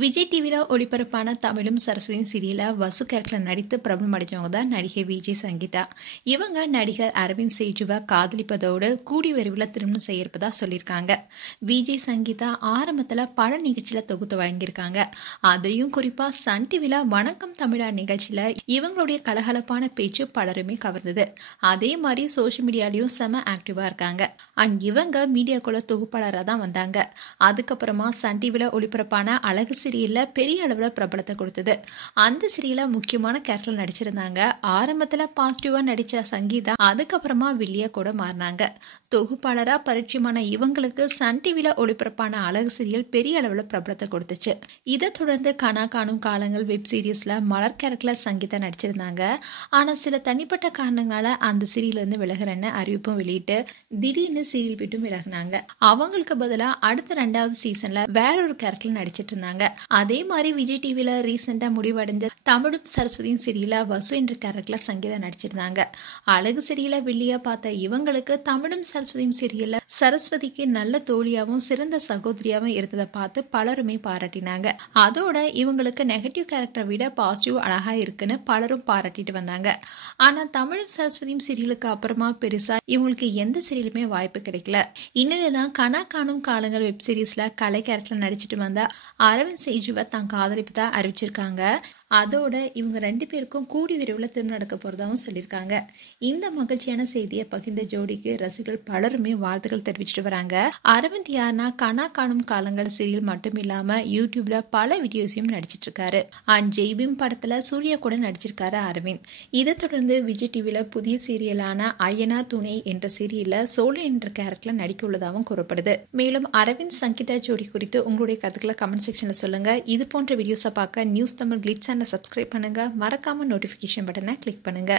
விஜய் டிவில ஒளிபரப்பான தமிழும் சரஸ்வதியும் சீரியல்ல வசு கேரக்டர்ல நடித்து பிரபலம் அடைஞ்சவங்க தான் நடிகை விஜய் சங்கீதா. இவங்க நடிகர் அரவிந்த் சேஜுவை காதலிப்பதோடு கூடி விரைவில் திருமணம் செய்யிருப்பதா சொல்லியிருக்காங்க. விஜய் சங்கீதா ஆரம்பத்தில் பல நிகழ்ச்சியில தொகுத்து வழங்கியிருக்காங்க. அதையும் குறிப்பா சன் டிவில வணக்கம் தமிழா நிகழ்ச்சியில இவங்களுடைய கலகலப்பான பேச்சு பலருமே கவர்ந்தது. அதே மாதிரி சோஷியல் மீடியாலையும் செம ஆக்டிவா இருக்காங்க. அண்ட் இவங்க மீடியாக்குள்ள தொகுப்பாளராக தான் வந்தாங்க. அதுக்கப்புறமா சன் டிவில ஒளிபரப்பான அழகு சீரியல்ல பெரிய அளவுல பிரபலத்தை கொடுத்தது. அந்த சீரியல்ல முக்கியமான கேரக்டர் நடிச்சிருந்தாங்க. ஆரம்பத்துல பாசிட்டிவா நடிச்ச சங்கீதா அதுக்கப்புறமா வில்லியா கூட மாறினாங்க. தொகுப்பாளரா பரிச்சயமான இவங்களுக்கு சன் டிவில ஒளிபரப்பான அழகு சீரியல் பெரிய அளவுல பிரபலத்தை கொடுத்துச்சு. இதை தொடர்ந்து கனா காணும் காலங்கள் வெப் சீரிஸ்ல மலர் கேரக்டர்ல சங்கீதா நடிச்சிருந்தாங்க. ஆனா சில தனிப்பட்ட காரணங்களால அந்த சீரியல்ல இருந்து விலகுறேன்னு அறிவிப்பும் வெளியிட்டு திடீர்னு சீரியல் விட்டும் விலகினாங்க. அவங்களுக்கு பதிலா அடுத்த 2வது சீசன்ல வேற ஒரு கேரக்டர்ல நடிச்சிட்டு இருந்தாங்க. அதே மாதிரி விஜய் டிவில ரீசெண்டா முடிவடைஞ்ச தமிழும் சரஸ்வதியும் சீரியல்ல வசு என்ற கேரக்டர்ல சங்கீதா நடிச்சிருந்தாங்க. அழகு சீரியல வில்லியா பார்த்த இவங்களுக்கு தமிழும் சரஸ்வதியும் சீரியல்ல சரஸ்வதிக்கு நல்ல தோழியாவும் சிறந்த சகோதரியாவும் இருந்ததை பார்த்து பலருமே பாராட்டினாங்க. அதோட இவங்களுக்கு நெகட்டிவ் கேரக்டரை விட பாசிட்டிவ் அழகா இருக்குன்னு பலரும் பாராட்டிட்டு வந்தாங்க. ஆனா தமிழும் சரஸ்வதியும் சீரியலுக்கு அப்புறமா பெருசா இவங்களுக்கு எந்த சீரியலுமே வாய்ப்பு கிடைக்கல. இந்நிலைதான் கனா காணும் காலங்கள் வெப் சீரிஸ்ல கலை கேரக்டர்ல நடிச்சிட்டு வந்த அரவிந்த் சேஜுவை தான் காதலிப்பதா அறிவிச்சிருக்காங்க. அதோட இவங்க 2 பேருக்கும் கூடி விரைவில் திருமணம் நடக்க போறதாகவும் சொல்லியிருக்காங்க. இந்த மகிழ்ச்சியான செய்தியை பகிர்ந்த ஜோடிக்கு ரசிகர்கள் பலருமே வாழ்த்துக்கள் தெரிவிச்சிட்டு வராங்க. அரவிந்த் யார்னா கனா காணும் காலங்கள் சீரியல் மட்டும் இல்லாம யூடியூப்ல பல வீடியோஸையும் நடிச்சிட்டு இருக்காரு. அண்ட் ஜெய்பீம் படத்துல சூர்யா கூட நடிச்சிருக்காரு அரவிந்த். இதை தொடர்ந்து விஜய் டிவில புதிய சீரியலான ஐயனா துணை என்ற சீரியல்ல சோழன் என்ற கேரக்டர்ல நடிக்க உள்ளதாகவும் கூறப்படுது. மேலும் அரவிந்த் சங்கீதா ஜோடி குறித்து உங்களுடைய கருத்துக்களை கமெண்ட் செக்ஷன்ல சொல்லுங்க. இது போன்ற வீடியோஸை பார்க்க நியூஸ் தமிழ் கிளிட்ஸ் சப்ஸ்கிரைப் பண்ணுங்க. மறக்காம நோட்டிபிகேஷன் பட்டனை கிளிக் பண்ணுங்க.